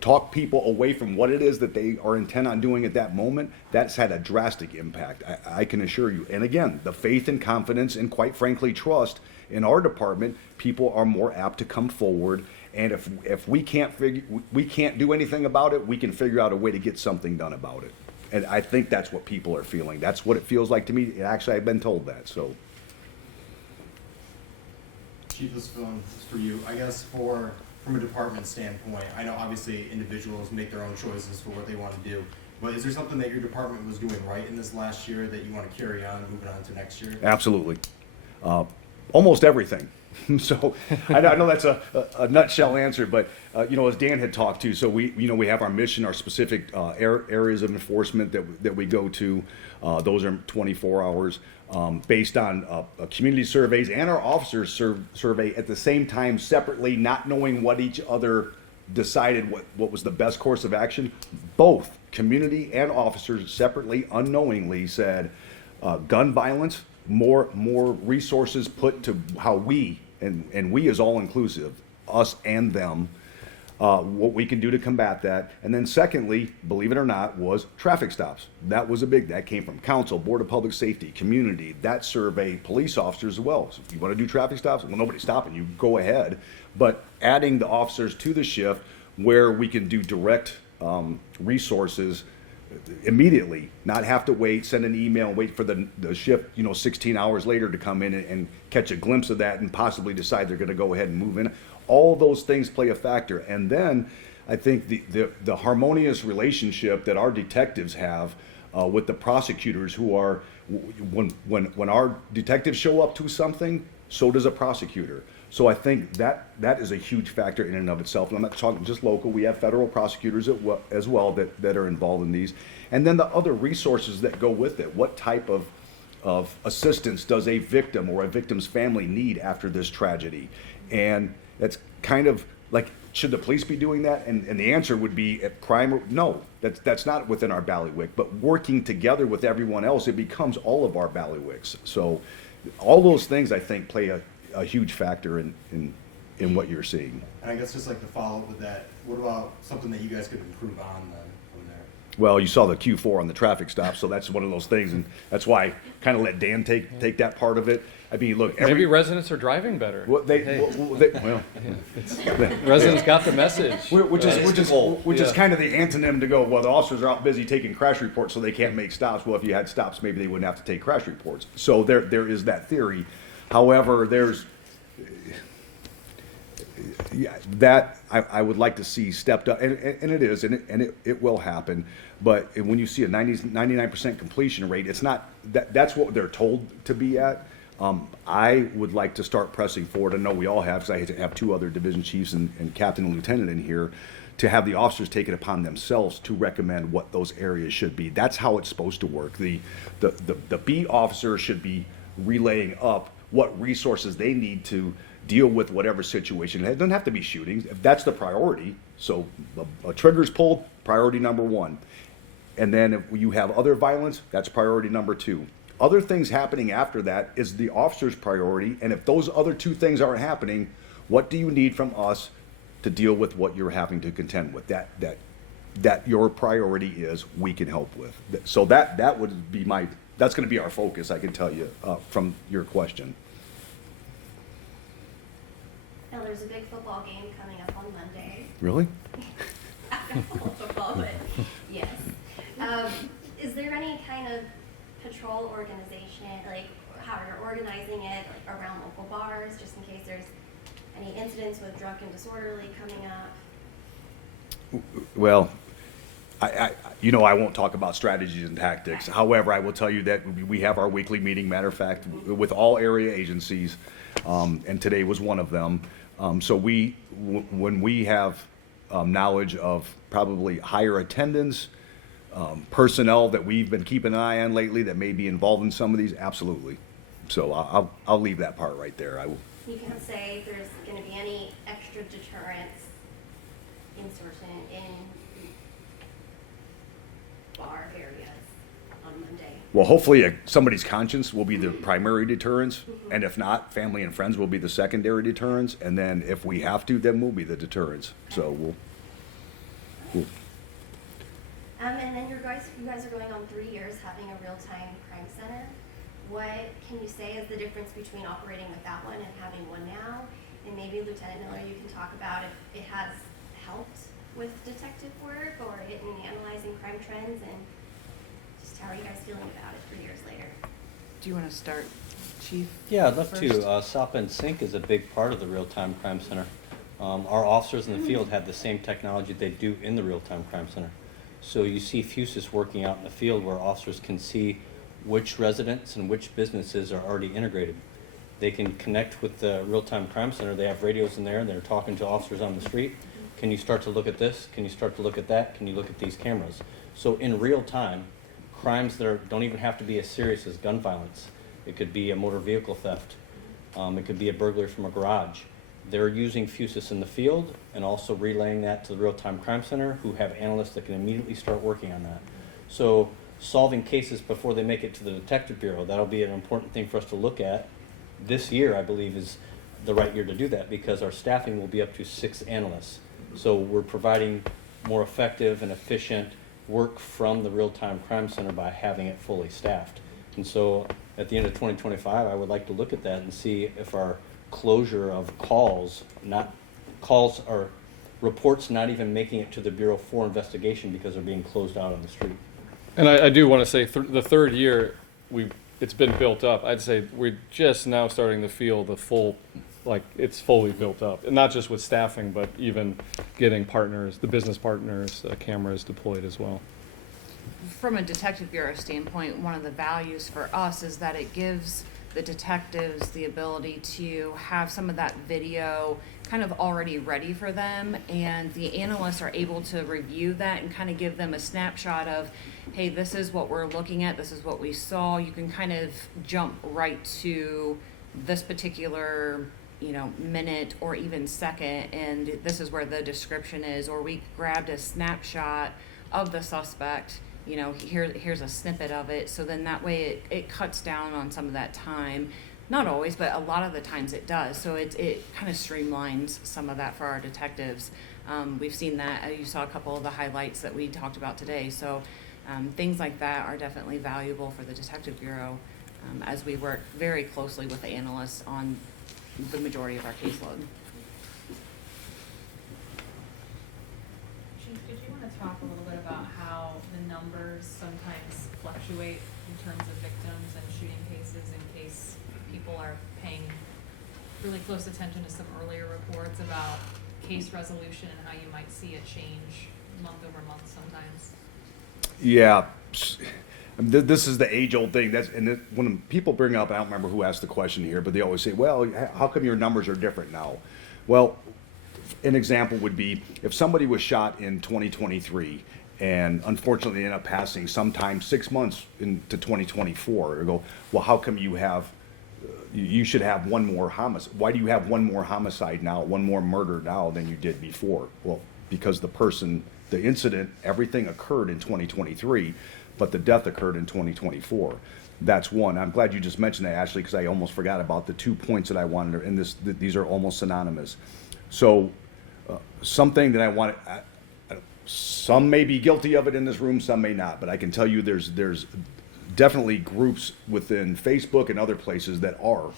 talk people away from what it is that they are intent on doing at that moment, that's had a drastic impact, I can assure you. And again, the faith and confidence and quite frankly trust in our department, people are more apt to come forward. And if we can't do anything about it, we can figure out a way to get something done about it. And I think that's what people are feeling. That's what it feels like to me. Actually, I've been told that. So, Chief, this phone is for you. I guess from a department standpoint, I know obviously individuals make their own choices for what they want to do, but is there something that your department was doing right in this last year that you want to carry on moving on to next year? absolutely. Almost everything. So I know that's a nutshell answer, but as Dan had talked to, so we have our mission, our specific areas of enforcement that we go to. Those are 24 hours based on community surveys and our officers survey at the same time separately, not knowing what each other decided what was the best course of action. Both community and officers separately, unknowingly said gun violence, more resources put to how we, and we is all inclusive, us and them, what we can do to combat that. And then secondly, believe it or not, was traffic stops. That was that came from council, Board of Public Safety, community, that survey, police officers as well. So if you want to do traffic stops, well, nobody's stopping you, go ahead. But adding the officers to the shift where we can do direct resources immediately, not have to wait, send an email, wait for the shift 16 hours later to come in and catch a glimpse of that and possibly decide they're going to go ahead and move in. All those things play a factor. And then I think the harmonious relationship that our detectives have with the prosecutors, who are, when our detectives show up to something, so does a prosecutor. So I think that is a huge factor in and of itself. And I'm not talking just local. We have federal prosecutors as well that are involved in these. And then the other resources that go with it. What type of assistance does a victim or a victim's family need after this tragedy? And that's kind of like, should the police be doing that? And the answer would be, at crime, no, that's not within our bailiwick. But working together with everyone else, it becomes all of our bailiwicks. So all those things, I think, play a huge factor in what you're seeing. And I guess just like to follow up with that, what about something that you guys could improve on then from there? Well, you saw the Q4 on the traffic stop, so that's one of those things, and that's why I kind of let Dan take that part of it. I mean, look, Maybe residents are driving better. Residents got the message. Which is kind of the antonym to go, well, the officers are out busy taking crash reports, so they can't make stops. Well, if you had stops, maybe they wouldn't have to take crash reports. So there is that theory. However, that I would like to see stepped up, and it is, and it will happen. But when you see a 99% completion rate, it's not that's what they're told to be at. I would like to start pressing forward. I know we all have, because I have two other division chiefs and captain and lieutenant in here, to have the officers take it upon themselves to recommend what those areas should be. That's how it's supposed to work. The beat officer should be relaying up what resources they need to deal with whatever situation. It doesn't have to be shootings, if that's the priority. So a trigger's pulled, priority number one. And then if you have other violence, that's priority number two. Other things happening after that is the officer's priority. And if those other two things aren't happening, what do you need from us to deal with what you're having to contend with. That your priority is we can help with. So that would be that's going to be our focus, I can tell you, from your question. Now, there's a big football game coming up on Monday. Really? Football, but yes. Is there any kind of patrol organization, like how you're organizing it, like around local bars, just in case there's any incidents with drunk and disorderly coming up? Well, I won't talk about strategies and tactics. However, I will tell you that we have our weekly meeting, matter of fact, with all area agencies, and today was one of them. So when we have knowledge of probably higher attendance, personnel that we've been keeping an eye on lately that may be involved in some of these, absolutely. So I'll leave that part right there. I will. You can't say there's going to be any extra deterrence insertion in bar areas on Monday. Well, hopefully somebody's conscience will be the primary deterrence, and if not, family and friends will be the secondary deterrence, and then if we have to, then we'll be the deterrence. So we'll And then you guys are going on 3 years having a real-time crime center. What can you say is the difference between operating with that one and having one now? And maybe Lieutenant Miller, you can talk about if it has helped with detective work or in analyzing crime trends, and just how are you guys feeling about it 3 years later? Do you want to start, Chief? Yeah, I'd love first? to. South Bend Sync is a big part of the real-time crime center. Our officers in the field have the same technology they do in the real-time crime center. So you see Fusus working out in the field where officers can see which residents and which businesses are already integrated. They can connect with the real-time crime center. They have radios in there and they're talking to officers on the street. Can you start to look at this? Can you start to look at that? Can you look at these cameras? So in real time, crimes that don't even have to be as serious as gun violence. It could be a motor vehicle theft. It could be a burglary from a garage. They're using Fusus in the field and also relaying that to the real-time crime center, who have analysts that can immediately start working on that. So solving cases before they make it to the detective bureau, that'll be an important thing for us to look at. This year, I believe, is the right year to do that because our staffing will be up to 6 analysts. So we're providing more effective and efficient work from the real-time crime center by having it fully staffed. And so at the end of 2025, I would like to look at that and see if our closure of calls or reports not even making it to the Bureau for investigation because they're being closed out on the street. And I do want to say the third year it's been built up. I'd say we're just now starting to feel the full, like it's fully built up, and not just with staffing, but even getting partners, the business partners, cameras deployed as well. From a detective bureau standpoint, one of the values for us is that it gives the detectives the ability to have some of that video kind of already ready for them, and the analysts are able to review that and kind of give them a snapshot of, hey, this is what we're looking at, this is what we saw. You can kind of jump right to this particular minute or even second, and this is where the description is, or we grabbed a snapshot of the suspect, here's a snippet of it. So then that way it cuts down on some of that time. Not always, but a lot of the times it does. So it kind of streamlines some of that for our detectives. We've seen that. You saw a couple of the highlights that we talked about today. So things like that are definitely valuable for the Detective Bureau as we work very closely with the analysts on the majority of our caseload. Chief, did you want to talk a little bit about how the numbers sometimes fluctuate in terms of victims and shooting cases in case people are paying really close attention to some earlier reports about case resolution and how you might see it change month over month sometimes? Yeah. This is the age-old thing. When people bring up, I don't remember who asked the question here, but they always say, well, how come your numbers are different now? Well, an example would be if somebody was shot in 2023 and unfortunately ended up passing sometime 6 months into 2024, or go, well, how come you should have one more homicide? Why do you have one more homicide now, one more murder now than you did before? Well, because the incident, everything occurred in 2023, but the death occurred in 2024. That's one. I'm glad you just mentioned that, Ashley, because I almost forgot about the 2 points that I wanted to, and these are almost synonymous. So something that I want to, some may be guilty of it in this room, some may not, but I can tell you there's definitely groups within Facebook and other places that are.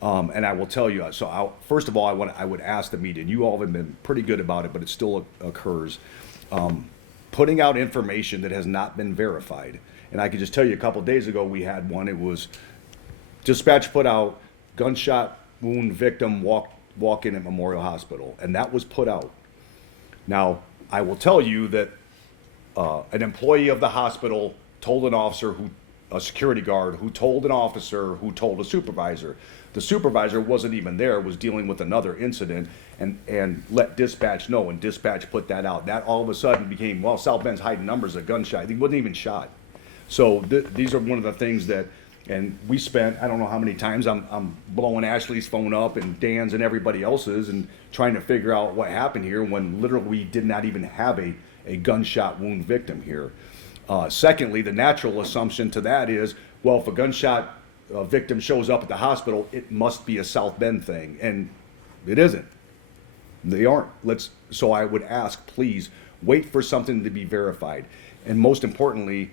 And I will tell you, so first of all, I would ask the media, and you all have been pretty good about it, but it still occurs, putting out information that has not been verified. And I can just tell you a couple days ago, we had one, it was dispatch put out, gunshot wound victim walk in at Memorial Hospital, and that was put out. Now, I will tell you that an employee of the hospital told an officer, a security guard, who told an officer, who told a supervisor. The supervisor wasn't even there, was dealing with another incident, and let dispatch know, and dispatch put that out. That all of a sudden became, well, South Bend's hiding numbers, a gunshot. He wasn't even shot. So these are one of the things that, and we spent, I don't know how many times I'm blowing Ashley's phone up and Dan's and everybody else's and trying to figure out what happened here when literally we did not even have a gunshot wound victim here. Secondly, the natural assumption to that is, well, if a gunshot victim shows up at the hospital, it must be a South Bend thing, and it isn't. They aren't. So I would ask, please, wait for something to be verified. And most importantly,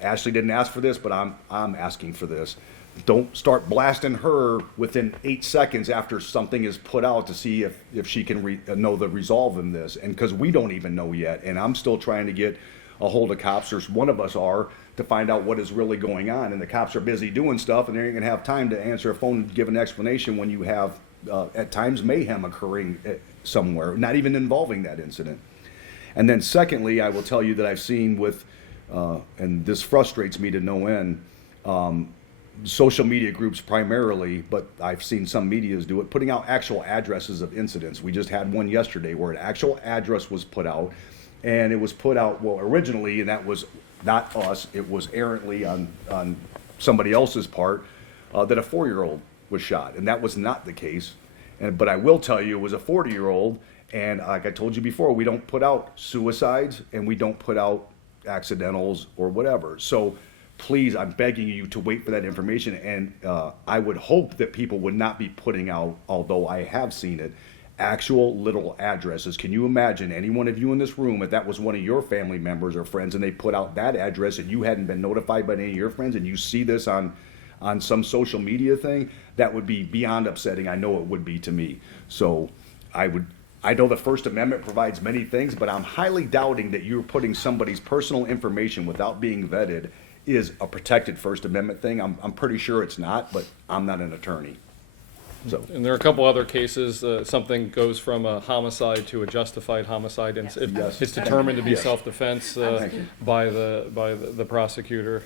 Ashley didn't ask for this, but I'm asking for this. Don't start blasting her within 8 seconds after something is put out to see if she can know the resolve in this. And because we don't even know yet, and I'm still trying to get a hold of cops, or one of us are, to find out what is really going on. And the cops are busy doing stuff, and they ain't gonna have time to answer a phone and give an explanation when you have, at times, mayhem occurring somewhere, not even involving that incident. And then secondly, I will tell you that I've seen with, and this frustrates me to no end, social media groups primarily, but I've seen some medias do it, putting out actual addresses of incidents. We just had one yesterday where an actual address was put out, and it was put out, well, originally, and that was not us, it was errantly on somebody else's part, that a 4-year-old was shot, and that was not the case. But I will tell you, it was a 40-year-old, and like I told you before, we don't put out suicides, and we don't put out accidentals or whatever. So please, I'm begging you to wait for that information, and I would hope that people would not be putting out, although I have seen it, actual little addresses. Can you imagine any one of you in this room, if that was one of your family members or friends and they put out that address and you hadn't been notified by any of your friends, and you see this on some social media thing? That would be beyond upsetting. I know it would be to me. So I know the First Amendment provides many things, but I'm highly doubting that you're putting somebody's personal information without being vetted is a protected First Amendment thing. I'm pretty sure it's not, but I'm not an attorney. So. And there are a couple other cases, something goes from a homicide to a justified homicide, and it's determined to be self-defense by the prosecutor.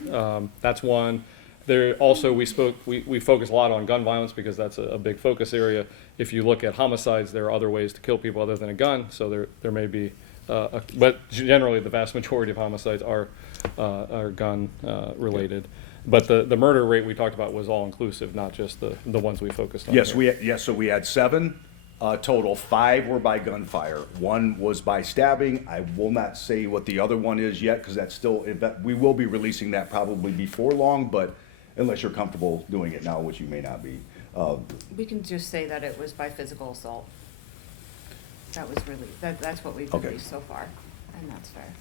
That's one. There also, we focus a lot on gun violence because that's a big focus area. If you look at homicides, there are other ways to kill people other than a gun, so there may be, but generally the vast majority of homicides are gun related. But the murder rate we talked about was all inclusive, not just the ones we focused on. Yes, so we had 7 total. 5 were by gunfire. 1 was by stabbing. I will not say what the other one is yet because that's still, we will be releasing that probably before long, but unless you're comfortable doing it now, which you may not be. We can just say that it was by physical assault. That was that's what we've released so far, and that's fair.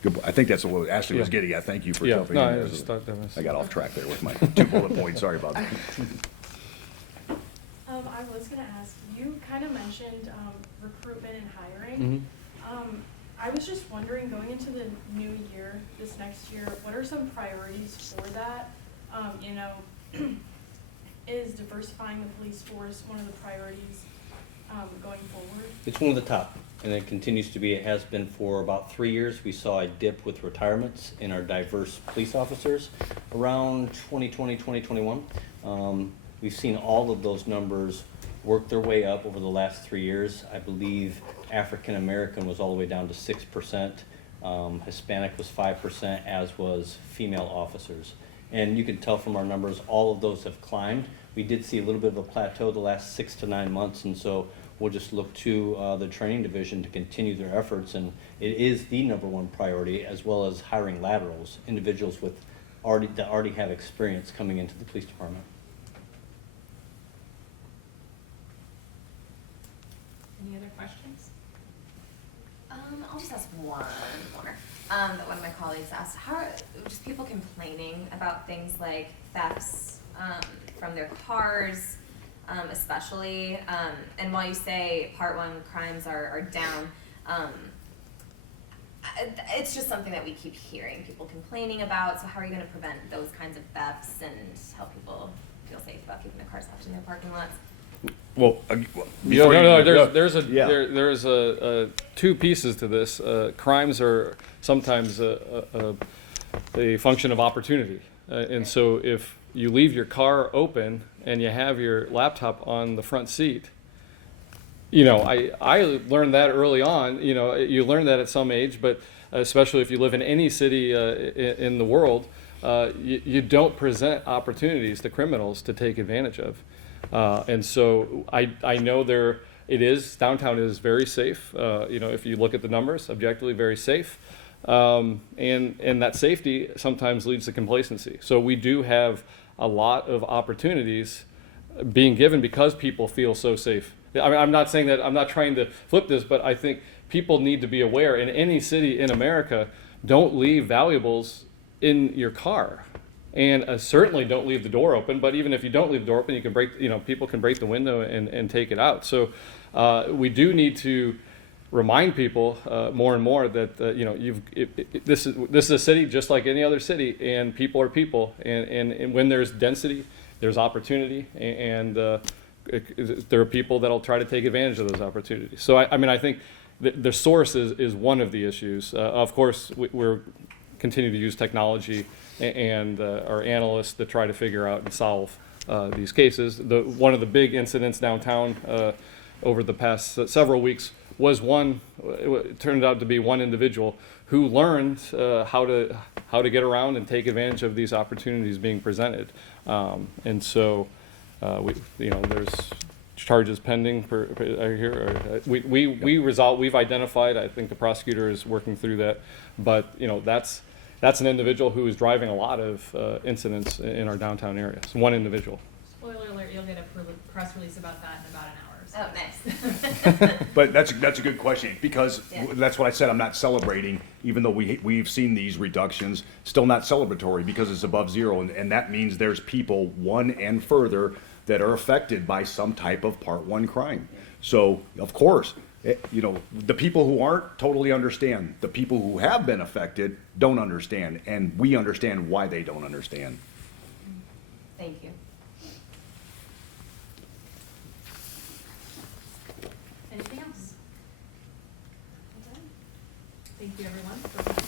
Good. I think that's what Ashley was getting at. Thank you for jumping in there. I got off track there with my 2 bullet points. Sorry about that. I was going to ask, you kind of mentioned recruitment and hiring. I was just wondering, going into the new year, this next year, what are some priorities for that? Is diversifying the police force one of the priorities going forward? It's one of the top, and it continues to be. It has been for about 3 years. We saw a dip with retirements in our diverse police officers around 2020, 2021. We've seen all of those numbers work their way up over the last 3 years. I believe African American was all the way down to 6%. Hispanic was 5%, as was female officers. And you can tell from our numbers, all of those have climbed. We did see a little bit of a plateau the last 6 to 9 months, and so we'll just look to the training division to continue their efforts. And it is the #1 priority, as well as hiring laterals, individuals that already have experience coming into the police department. other questions? I'll just ask one more. That one of my colleagues asked. How are just people complaining about things like thefts from their cars, especially? And while you say Part 1 crimes are down, it's just something that we keep hearing people complaining about. So how are you going to prevent those kinds of thefts and help people feel safe about keeping their cars left in their parking lots? Well, There's two pieces to this. Crimes are sometimes a function of opportunity, and so if you leave your car open and you have your laptop on the front seat, I learned that early on. You learn that at some age, but especially if you live in any city in the world, you don't present opportunities to criminals to take advantage of. And so I know downtown is very safe. If you look at the numbers, objectively very safe. And that safety sometimes leads to complacency. So we do have a lot of opportunities being given because people feel so safe. I mean, I'm not saying that, I'm not trying to flip this, but I think people need to be aware in any city in America, don't leave valuables in your car. And certainly don't leave the door open, but even if you don't leave the door open, you can people can break the window and take it out. So we do need to remind people more and more that this is a city just like any other city, and people are people, and when there's density, there's opportunity, and there are people that'll try to take advantage of those opportunities. So I think the source is one of the issues. Of course, we're continue to use technology and our analysts to try to figure out and solve these cases. One of the big incidents downtown over the past several weeks was it turned out to be one individual who learned how to get around and take advantage of these opportunities being presented. And so there's charges pending here. We've identified, I think the prosecutor is working through that, but that's an individual who is driving a lot of incidents in our downtown area. It's one individual. Spoiler alert, you'll get a press release about that in about an hour. So. Oh, nice. But that's a good question, because that's what I said. I'm not celebrating, even though we've seen these reductions. Still not celebratory because it's above zero, and that means there's people 1 and further that are affected by some type of Part 1 crime. So of course, the people who aren't totally understand. The people who have been affected don't understand, and we understand why they don't understand. Thank you. Anything else? Thank you, everyone, for